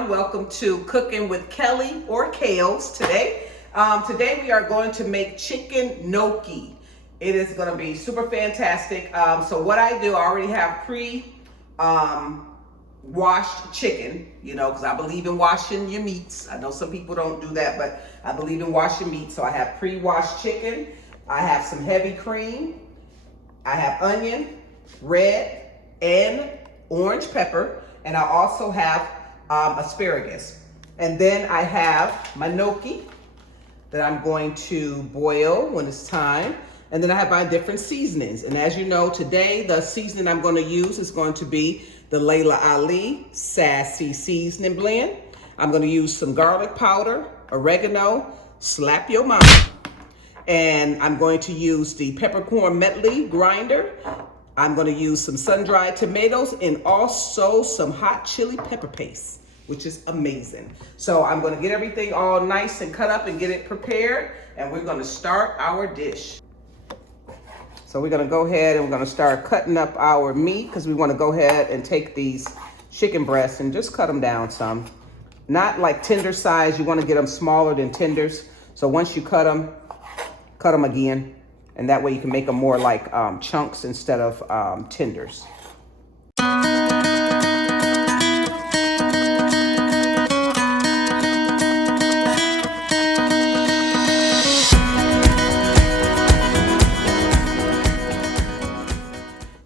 everyone. Welcome to Cooking with Kelly or Kelz today. Today we are going to make chicken gnocchi. It is going to be super fantastic. So what I do, I already have washed chicken, you know, because I believe in washing your meats. I know some people don't do that, but I believe in washing meat. So I have pre-washed chicken. I have some heavy cream. I have onion, red and orange pepper, and I also have asparagus. And then I have my gnocchi that I'm going to boil when it's time. And then I have my different seasonings. And as you know, today the seasoning I'm going to use is going to be the Laila Sassy seasoning blend. I'm going to use some garlic powder, oregano, slap your mama. And I'm going to use the peppercorn medley grinder. I'm going to use some sun-dried tomatoes and also some hot chili pepper paste, which is amazing. So I'm going to get everything all nice and cut up and get it prepared, and we're going to start our dish. So we're going to go ahead and we're going to start cutting up our meat because we want to go ahead and take these chicken breasts and just cut them down some. Not like tender size. You want to get them smaller than tenders. So once you cut them again. And that way you can make them more like chunks instead of tenders.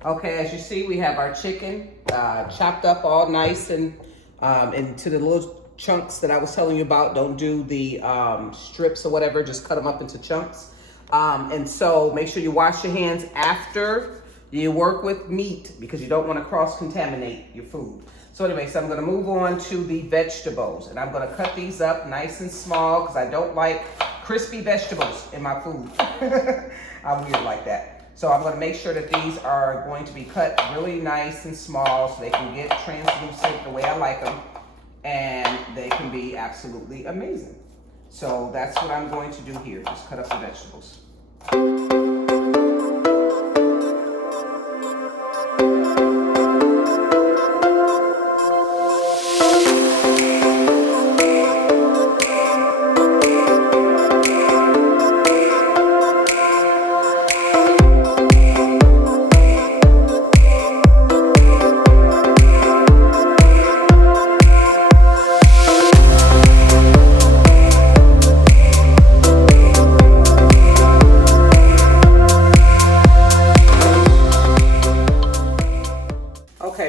Okay, as you see, we have our chicken chopped up all nice and into the little chunks that I was telling you about. Don't do the strips or whatever, just cut them up into chunks. And so make sure you wash your hands after you work with meat because you don't want to cross-contaminate your food. So anyway, so I'm going to move on to the vegetables, and I'm going to cut these up nice and small because I don't like crispy vegetables in my food. I'm weird like that. So I'm going to make sure that these are going to be cut really nice and small so they can get translucent the way I like them, and they can be absolutely amazing. So that's what I'm going to do here, just cut up the vegetables.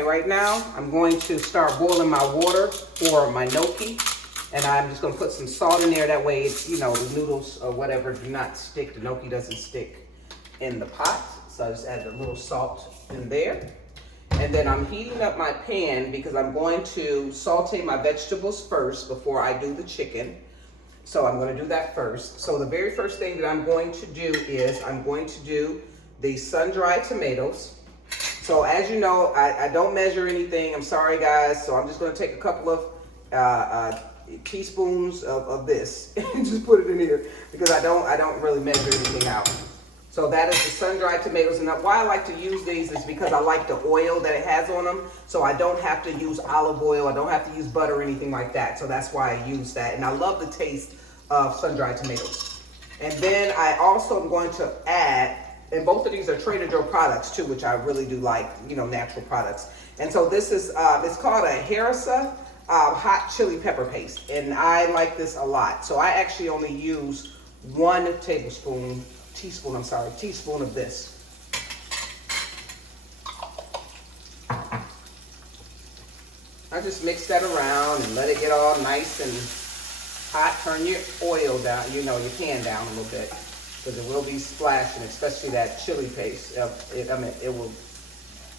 Right now, I'm going to start boiling my water for my gnocchi, and I'm just going to put some salt in there. That way, you know, the noodles or whatever do not stick. The gnocchi doesn't stick in the pot. So I just add a little salt in there. And then I'm heating up my pan because I'm going to saute my vegetables first before I do the chicken. So I'm going to do that first. So the very first thing that I'm going to do is I'm going to do the sun-dried tomatoes. So as you know, I don't measure anything. I'm sorry, guys. So I'm just going to take a couple of teaspoons of this and just put it in here because I don't really measure anything out. So that is the sun-dried tomatoes. And why I like to use these is because I like the oil that it has on them. So I don't have to use olive oil. I don't have to use butter or anything like that. So that's why I use that. And I love the taste of sun-dried tomatoes. And then I also am going to add, and both of these are Trader Joe products too, which I really do like, you know, natural products. And so this is, it's called a Harissa hot chili pepper paste. And I like this a lot. So I actually only use one teaspoon of this. I just mix that around and let it get all nice and hot. Turn your oil down, you know, your pan down a little bit, because it will be splashing, especially that chili paste. It will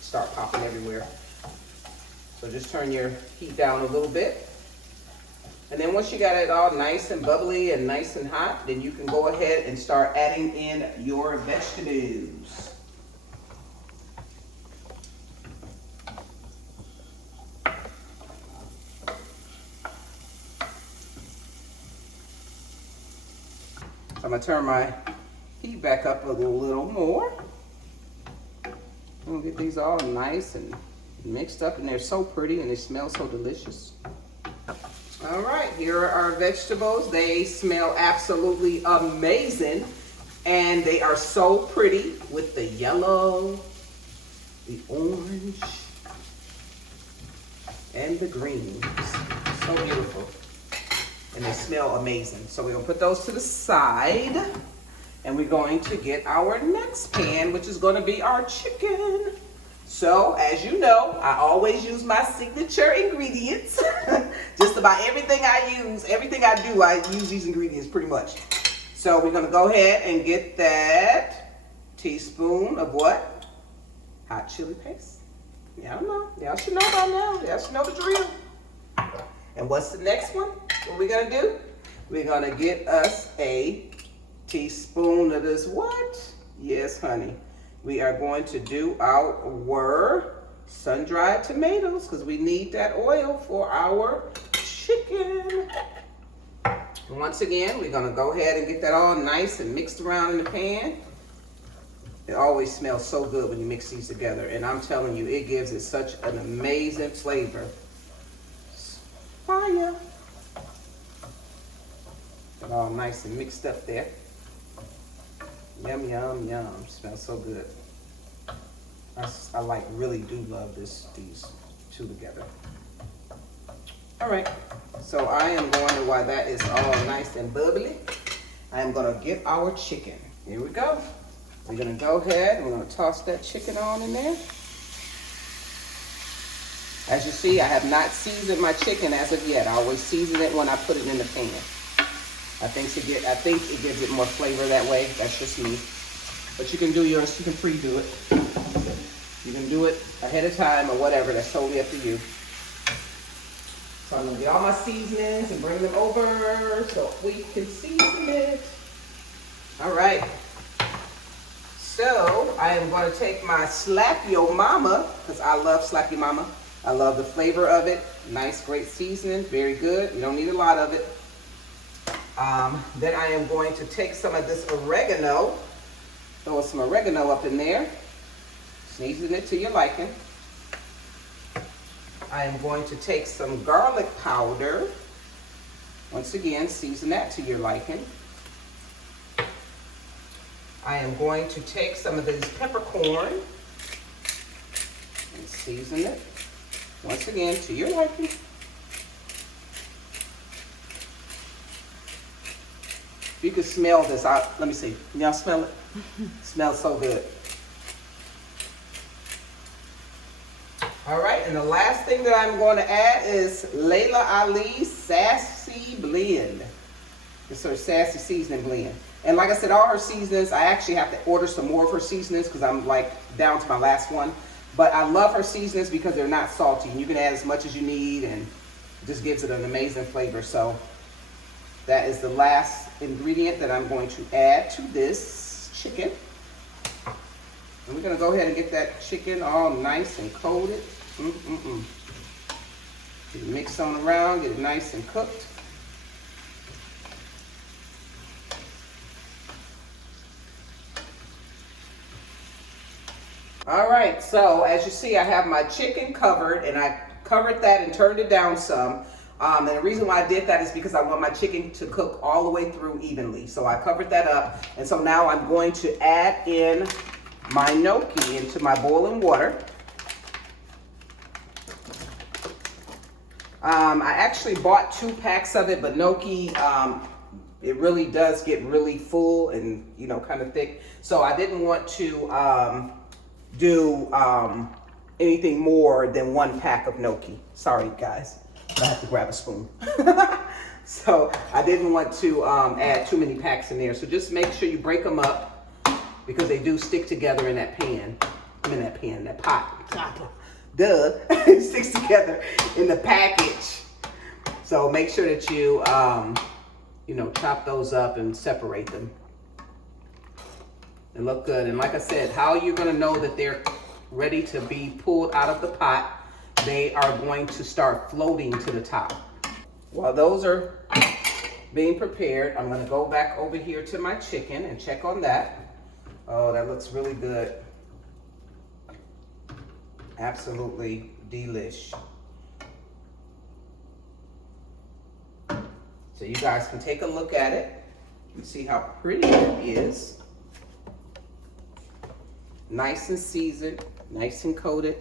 start popping everywhere. So just turn your heat down a little bit. And then once you got it all nice and bubbly and nice and hot, then you can go ahead and start adding in your vegetables. So I'm going to turn my heat back up a little more. I'm going to get these all nice and mixed up, and they're so pretty and they smell so delicious. here are our vegetables. They smell absolutely amazing. And they are so pretty with the yellow, the orange, and the greens. So beautiful. And they smell amazing. So we're gonna put those to the side. And we're going to get our next pan, which is gonna be our chicken. So, as you know, I always use my signature ingredients. Just about everything I use, everything I do, I use these ingredients pretty much. So we're gonna go ahead and get that teaspoon of what? Hot chili paste. Y'all know, y'all should know by now. Y'all should know the drill. And what's the next one? What we gonna do? We're gonna get us a teaspoon of this what? Yes, honey. We are going to do our sun-dried tomatoes because we need that oil for our chicken. Once again, we're gonna go ahead and get that all nice and mixed around in the pan. It always smells so good when you mix these together, and I'm telling you, it gives it such an amazing flavor. Fire! Got all nice and mixed up there. Yum, yum, yum. Smells so good. I like really do love these two together. All right, so I am going to, while that is all nice and bubbly, I am gonna get our chicken. Here we go. We're gonna go ahead and we're gonna toss that chicken on in there. As you see, I have not seasoned my chicken as of yet. I always season it when I put it in the pan. I think it gives it more flavor that way. That's just me. But you can do yours, you can pre-do it. You can do it ahead of time or whatever, that's totally up to you. So I'm gonna get all my seasonings and bring them over so we can season it. All right. So I am gonna take my Slap Yo Mama, because I love Slap Yo Mama. I love the flavor of it. Nice, great seasoning, very good. You don't need a lot of it. Then I am going to take some of this oregano, throw some oregano up in there, season it to your liking. I am going to take some garlic powder, once again, season that to your liking. I am going to take some of this peppercorn and season it, once again, to your liking. You can smell this. Let me see. Y'all smell it? Smells so good. All right, and the last thing that I'm going to add is Laila Ali's Sassy Blend. It's her Sassy Seasoning Blend. And like I said, all her seasonings, I actually have to order some more of her seasonings because I'm like down to my last one. But I love her seasonings because they're not salty. And you can add as much as you need and it just gives it an amazing flavor. So that is the last ingredient that I'm going to add to this chicken. And we're gonna go ahead and get that chicken all nice and coated. Get it mixed on around, get it nice and cooked. All right, so as you see, I have my chicken covered, and I covered that and turned it down some. And the reason why I did that is because I want my chicken to cook all the way through evenly. So I covered that up. And so now I'm going to add in my gnocchi into my boiling water. I actually bought 2 packs of it, but gnocchi, it really does get really full and, you know, kind of thick. So I didn't want to do anything more than 1 pack of gnocchi. Sorry, guys. I have to grab a spoon. So I didn't want to add too many packs in there. So just make sure you break them up because they do stick together in that pan. That pot. Duh. It sticks together in the package. So make sure that you, you know, chop those up and separate them. And look good. And like I said, how you're going to know that they're ready to be pulled out of the pot, they are going to start floating to the top. While those are being prepared, I'm going to go back over here to my chicken and check on that. Oh, that looks really good. Absolutely delish. So you guys can take a look at it and see how pretty it is. Nice and seasoned, nice and coated,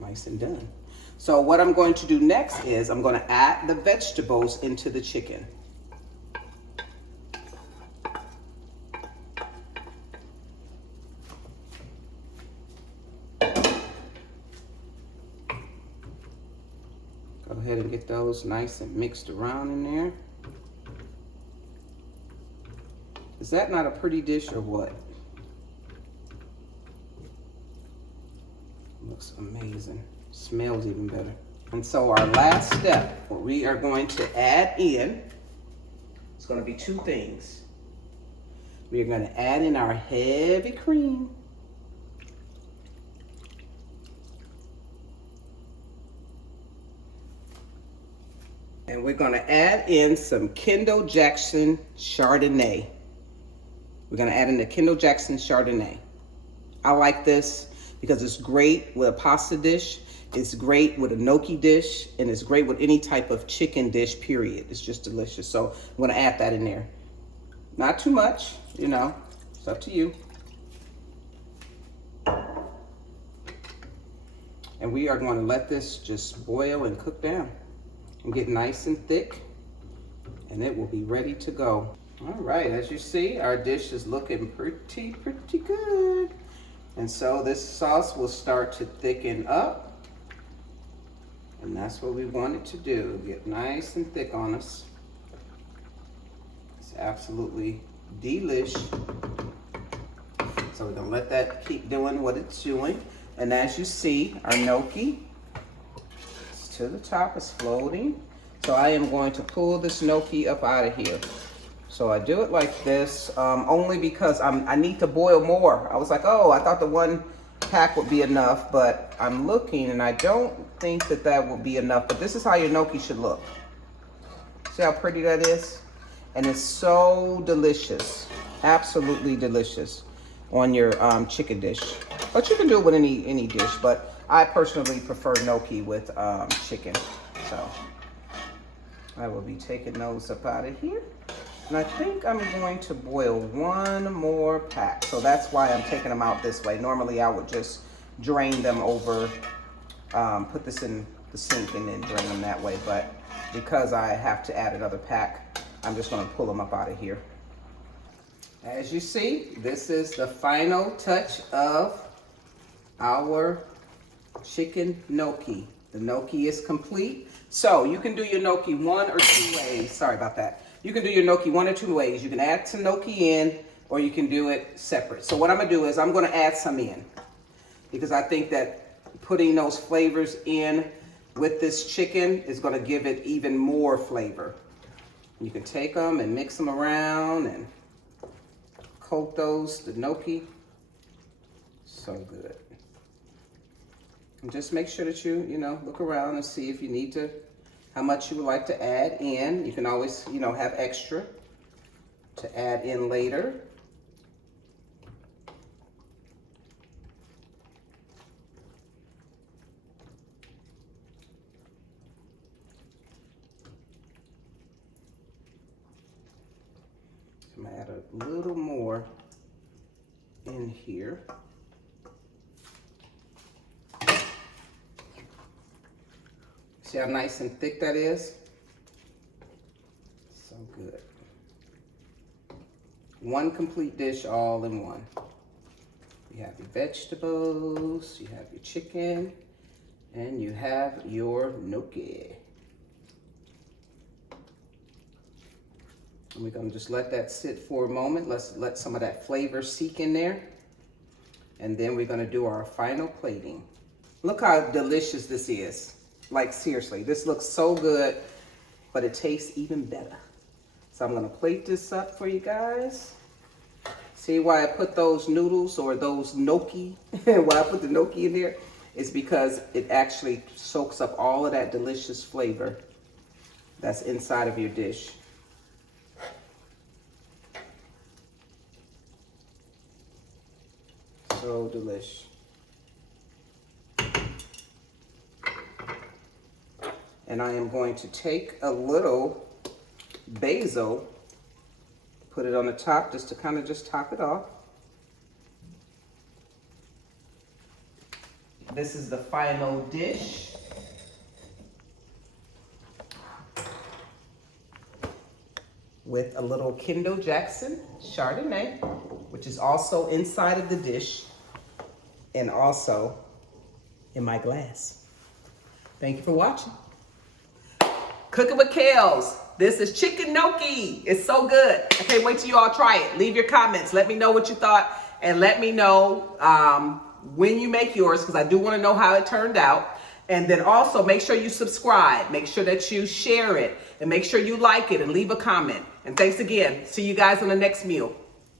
nice and done. So what I'm going to do next is I'm going to add the vegetables into the chicken. Go ahead and get those nice and mixed around in there. Is that not a pretty dish or what? Looks amazing. Smells even better. And so our last step, what we are going to add in, it's going to be two things. We're going to add in our heavy cream. And we're going to add in some Kendall Jackson Chardonnay. We're going to add in the Kendall Jackson Chardonnay. I like this because it's great with a pasta dish. It's great with a gnocchi dish, and it's great with any type of chicken dish, period. It's just delicious. So I'm going to add that in there. Not too much, you know, it's up to you. And we are going to let this just boil and cook down and get nice and thick, and it will be ready to go. All right, as you see, our dish is looking pretty good. And so this sauce will start to thicken up. And that's what we want it to do, get nice and thick on us. It's absolutely delish. So we're gonna let that keep doing what it's doing. And as you see, our gnocchi is to the top, it's floating. So I am going to pull this gnocchi up out of here. So I do it like this, only because I need to boil more. I was like, oh, I thought the one pack would be enough, but I'm looking and I don't think that that will be enough. But this is how your gnocchi should look. See how pretty that is? And it's so delicious, absolutely delicious on your chicken dish. But you can do it with any dish, but I personally prefer gnocchi with chicken. So I will be taking those up out of here. And I think I'm going to boil one more pack. So that's why I'm taking them out this way. Normally I would just drain them over, put this in the sink and then drain them that way. But because I have to add another pack, I'm just gonna pull them up out of here. As you see, this is the final touch of our chicken gnocchi. The gnocchi is complete. So you can do your gnocchi one or two ways. Sorry about that. You can do your gnocchi one or two ways. You can add some gnocchi in, or you can do it separate. So what I'm gonna do is I'm gonna add some in, because I think that putting those flavors in with this chicken is gonna give it even more flavor. You can take them and mix them around and coat those, the gnocchi. So good. And just make sure that you look around and see if you need to, how much you would like to add in. You can always, have extra to add in later. I'm gonna add a little more in here. See how nice and thick that is? So good. One complete dish all in one. You have your vegetables, you have your chicken, and you have your gnocchi. And we're gonna just let that sit for a moment. Let's let some of that flavor seep in there. And then we're gonna do our final plating. Look how delicious this is. Like seriously, this looks so good, but it tastes even better. So I'm gonna plate this up for you guys. See why I put those noodles or those gnocchi, why I put the gnocchi in there? It's because it actually soaks up all of that delicious flavor that's inside of your dish. So delish. And I am going to take a little basil, put it on the top just to kind of just top it off. This is the final dish. With a little Kendall Jackson Chardonnay, which is also inside of the dish and also in my glass. Thank you for watching. Cooking with Kelz. This is chicken gnocchi. It's so good. I can't wait till you all try it. Leave your comments. Let me know what you thought and let me know when you make yours, because I do want to know how it turned out. And then also make sure you subscribe. Make sure that you share it and make sure you like it and leave a comment. And thanks again. See you guys on the next meal.